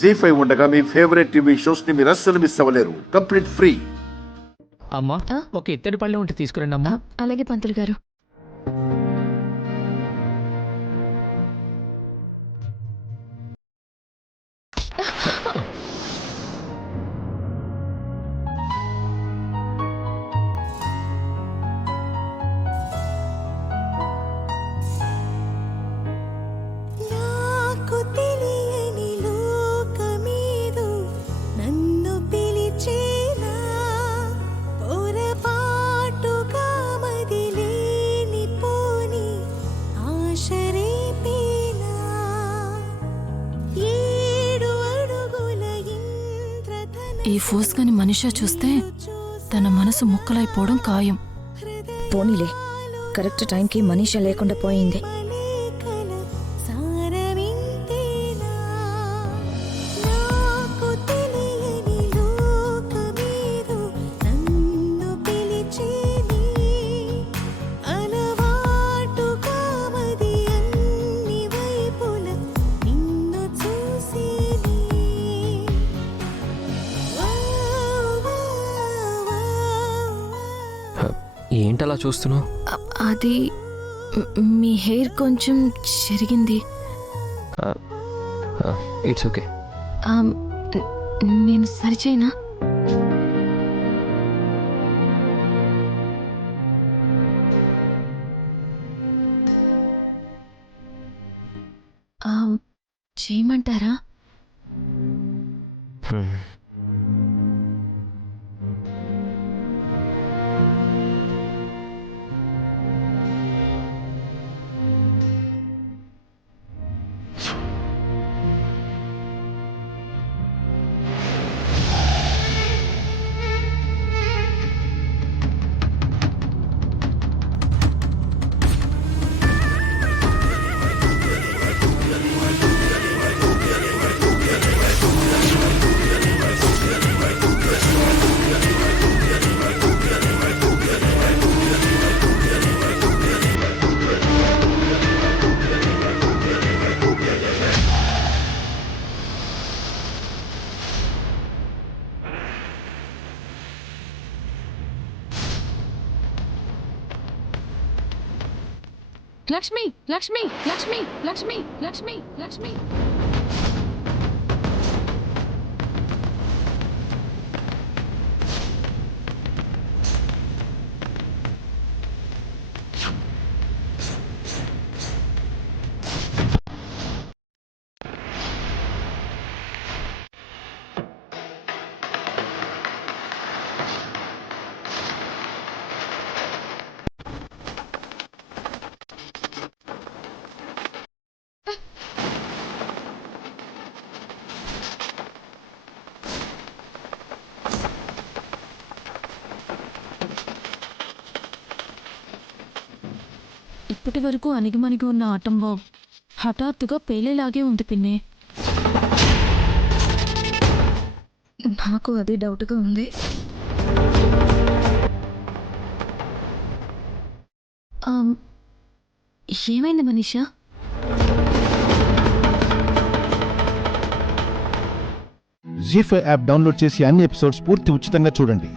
జీ5 ఉండగా మీ favourite TV shows ని మీరు అస్సలు మిస్ అవ్వలేరు. Complete free. అమ్మా ఒక ఇత్తడి పళ్ళెం ఉంటే తీసుకురండి అమ్మా. అలాగే పంతులు గారు. ఈ ఫోర్స్గాని మనిషా చూస్తే తన మనసు ముక్కలైపోవడం ఖాయం. పోనీలే, కరెక్ట్ టైంకి మనీషా లేకుండా పోయింది. ఏంటలా చూస్తున్నావు? అది మీ హెయిర్ కొంచెం చెరిగింది. It's okay. నేను సరిచేయనా? చేయమంటారా? లక్ష్మి లక్ష్మి లక్ష్మి లక్ష్మి లక్ష్మి లక్ష్మి. ఇప్పటి వరకు అణిగిమణిగి ఉన్న ఆటం బాంబ్ హఠాత్తుగా పేలేలాగే ఉంది పిన్ని. నాకు అది డౌట్గా ఉంది. ఏమైంది మనీషా? జీ5 యాప్ డౌన్లోడ్ చేసి అన్ని ఎపిసోడ్స్ పూర్తి ఉచితంగా చూడండి.